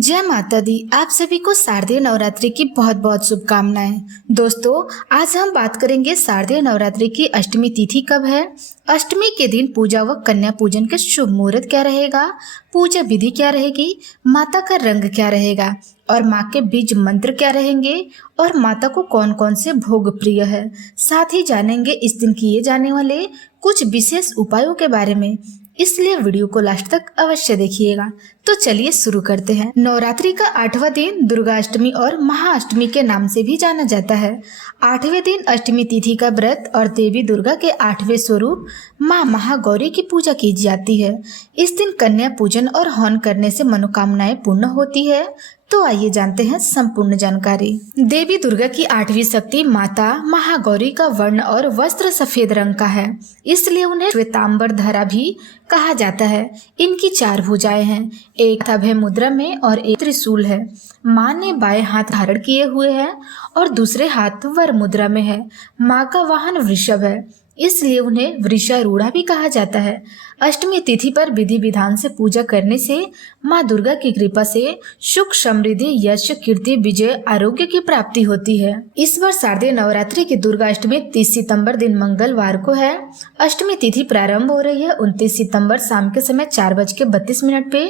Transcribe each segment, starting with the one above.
जय माता दी। आप सभी को शारदीय नवरात्रि की बहुत बहुत शुभकामनाएं। दोस्तों, आज हम बात करेंगे शारदीय नवरात्रि की अष्टमी तिथि कब है, अष्टमी के दिन पूजा व कन्या पूजन के शुभ मुहूर्त क्या रहेगा, पूजा विधि क्या रहेगी, माता का रंग क्या रहेगा और माँ के बीज मंत्र क्या रहेंगे और माता को कौन कौन से भोग प्रिय है। साथ ही जानेंगे इस दिन किए जाने वाले कुछ विशेष उपायों के बारे में, इसलिए वीडियो को लास्ट तक अवश्य देखिएगा। तो चलिए शुरू करते हैं। नवरात्रि का 8वां दिन दुर्गाष्टमी और महाअष्टमी के नाम से भी जाना जाता है। 8वें दिन अष्टमी तिथि का व्रत और देवी दुर्गा के 8वें स्वरूप माँ महागौरी की पूजा की जाती है। इस दिन कन्या पूजन और हवन करने से मनोकामनाएं पूर्ण होती है। तो आइए जानते हैं संपूर्ण जानकारी। देवी दुर्गा की 8वीं शक्ति माता महागौरी का वर्ण और वस्त्र सफेद रंग का है, इसलिए उन्हें श्वेतांबर धरा भी कहा जाता है। इनकी 4 भुजाएं हैं, एक अभय मुद्रा में और एक त्रिशूल है। माँ ने बाएं हाथ धारण किए हुए हैं और दूसरे हाथ वर मुद्रा में है। माँ का वाहन वृषभ है, इसलिए उन्हें वृषारूढ़ा भी कहा जाता है। अष्टमी तिथि पर विधि विधान से पूजा करने से माँ दुर्गा की कृपा से सुख, समृद्धि, यश, कीर्ति, विजय, आरोग्य की प्राप्ति होती है। इस बार शारदीय नवरात्रि की दुर्गा अष्टमी 30 सितंबर दिन मंगलवार को है। अष्टमी तिथि प्रारंभ हो रही है 29 सितंबर शाम के समय 4:32 पे।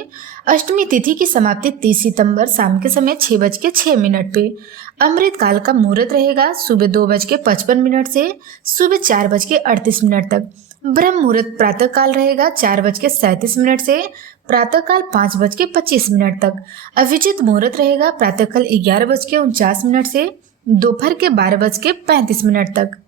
अष्टमी तिथि की समाप्ति 30 सितंबर शाम के समय 6:06 पे। अमृत काल का मुहूर्त रहेगा सुबह 2:55 से सुबह 4:38 तक। ब्रह्म मुहूर्त प्रातः काल रहेगा 4:37 से प्रातः काल 5:25 तक। अभिजित मुहूर्त रहेगा प्रातः काल 11:49 से दोपहर के 12:35 तक।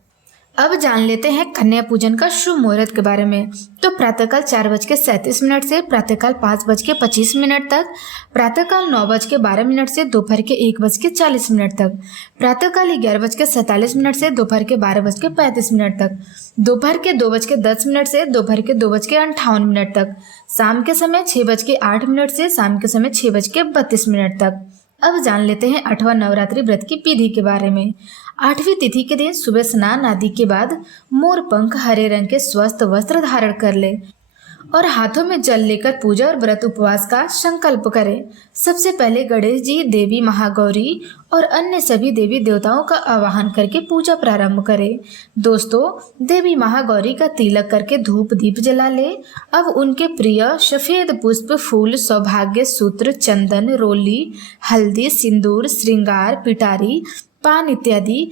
अब जान लेते हैं कन्या पूजन का शुभ मुहूर्त के बारे में। तो प्रातःकाल 4:37 से प्रातःकाल 5:25 तक, प्रातःकाल 9:12 से दोपहर के 1:40 तक, प्रातःकाल 11:47 से दोपहर के 12:35 तक, दोपहर के 2:10 से दोपहर के 2:58 तक, शाम के समय 6:08 से शाम के समय 6:32 तक। अब जान लेते हैं 8वां नवरात्रि व्रत की विधि के बारे में। 8वीं तिथि के दिन सुबह स्नान आदि के बाद मोर पंख हरे रंग के स्वस्थ वस्त्र धारण कर ले और हाथों में जल लेकर पूजा और व्रत उपवास का संकल्प करें। सबसे पहले गणेश जी, देवी महागौरी और अन्य सभी देवी देवताओं का आवाहन करके पूजा प्रारंभ करें। दोस्तों, देवी महागौरी का तिलक करके धूप दीप जला ले। अब उनके प्रिय सफेद पुष्प, फूल, सौभाग्य सूत्र, चंदन, रोली, हल्दी, सिंदूर, श्रृंगार, पिटारी, पान इत्यादि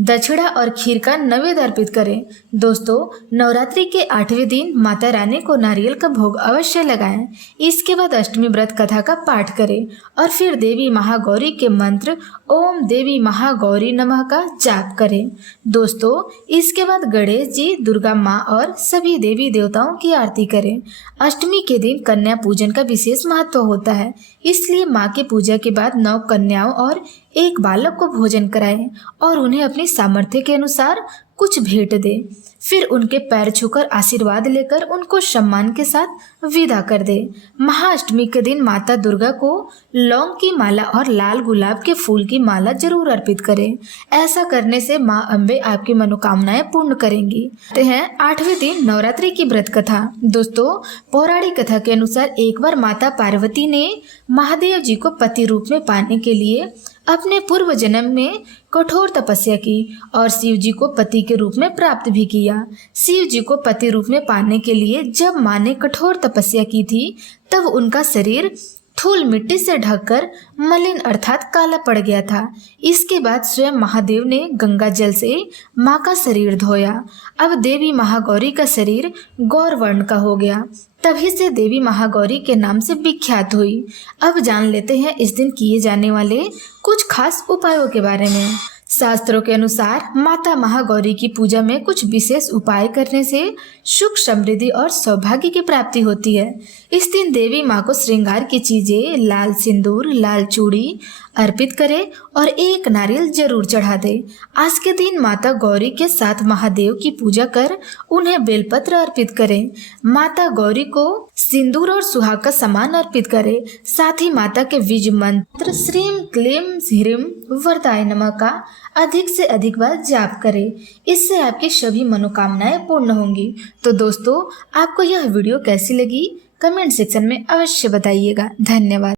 दक्षिणा और खीर का नैवेद्य अर्पित करें। दोस्तों, नवरात्रि के 8वें दिन माता रानी को नारियल का भोग अवश्य लगाएं। इसके बाद अष्टमी व्रत कथा का पाठ करें और फिर देवी महागौरी के मंत्र ओम देवी महागौरी नमः का जाप करें। दोस्तों, इसके बाद गणेश जी, दुर्गा माँ और सभी देवी देवताओं की आरती करें। अष्टमी के दिन कन्या पूजन का विशेष महत्व होता है, इसलिए माँ की पूजा के बाद 9 कन्याओं और 1 बालक को भोजन कराएं और उन्हें अपनी सामर्थ्य के अनुसार कुछ भेंट दें। फिर उनके पैर छूकर आशीर्वाद लेकर उनको सम्मान के साथ विदा कर दे। महाअष्टमी के दिन माता दुर्गा को लौंग की माला और लाल गुलाब के फूल की माला जरूर अर्पित करें। ऐसा करने से माँ अम्बे आपकी मनोकामनाएं पूर्ण करेंगी। तो है 8वें दिन नवरात्रि की व्रत कथा। दोस्तों, पौराणिक कथा के अनुसार एक बार माता पार्वती ने महादेव जी को पति रूप में पाने के लिए अपने पूर्व जन्म में कठोर तपस्या की और शिव जी को पति के रूप में प्राप्त भी किया। शिव जी को पति रूप में पाने के लिए जब माँ ने कठोर तपस्या की थी, तब उनका शरीर धूल मिट्टी से ढककर मलिन अर्थात काला पड़ गया था। इसके बाद स्वयं महादेव ने गंगा जल से माँ का शरीर धोया। अब देवी महागौरी का शरीर गौर वर्ण का हो गया, तभी से देवी महागौरी के नाम से विख्यात हुई। अब जान लेते हैं इस दिन किए जाने वाले कुछ खास उपायों के बारे में। शास्त्रों के अनुसार माता महागौरी की पूजा में कुछ विशेष उपाय करने से सुख, समृद्धि और सौभाग्य की प्राप्ति होती है। इस दिन देवी माँ को श्रृंगार की चीजें, लाल सिंदूर, लाल चूड़ी अर्पित करें और 1 नारियल जरूर चढ़ा दे। आज के दिन माता गौरी के साथ महादेव की पूजा कर उन्हें बेलपत्र अर्पित करें। माता गौरी को सिंदूर और सुहाग का सामान अर्पित करें। साथ ही माता के बीज मंत्र श्रीम क्लीम ह्रीम वरदाय नमः का अधिक से अधिक बार जाप करें। इससे आपकी सभी मनोकामनाएं पूर्ण होंगी। तो दोस्तों, आपको यह वीडियो कैसी लगी कमेंट सेक्शन में अवश्य बताइएगा। धन्यवाद।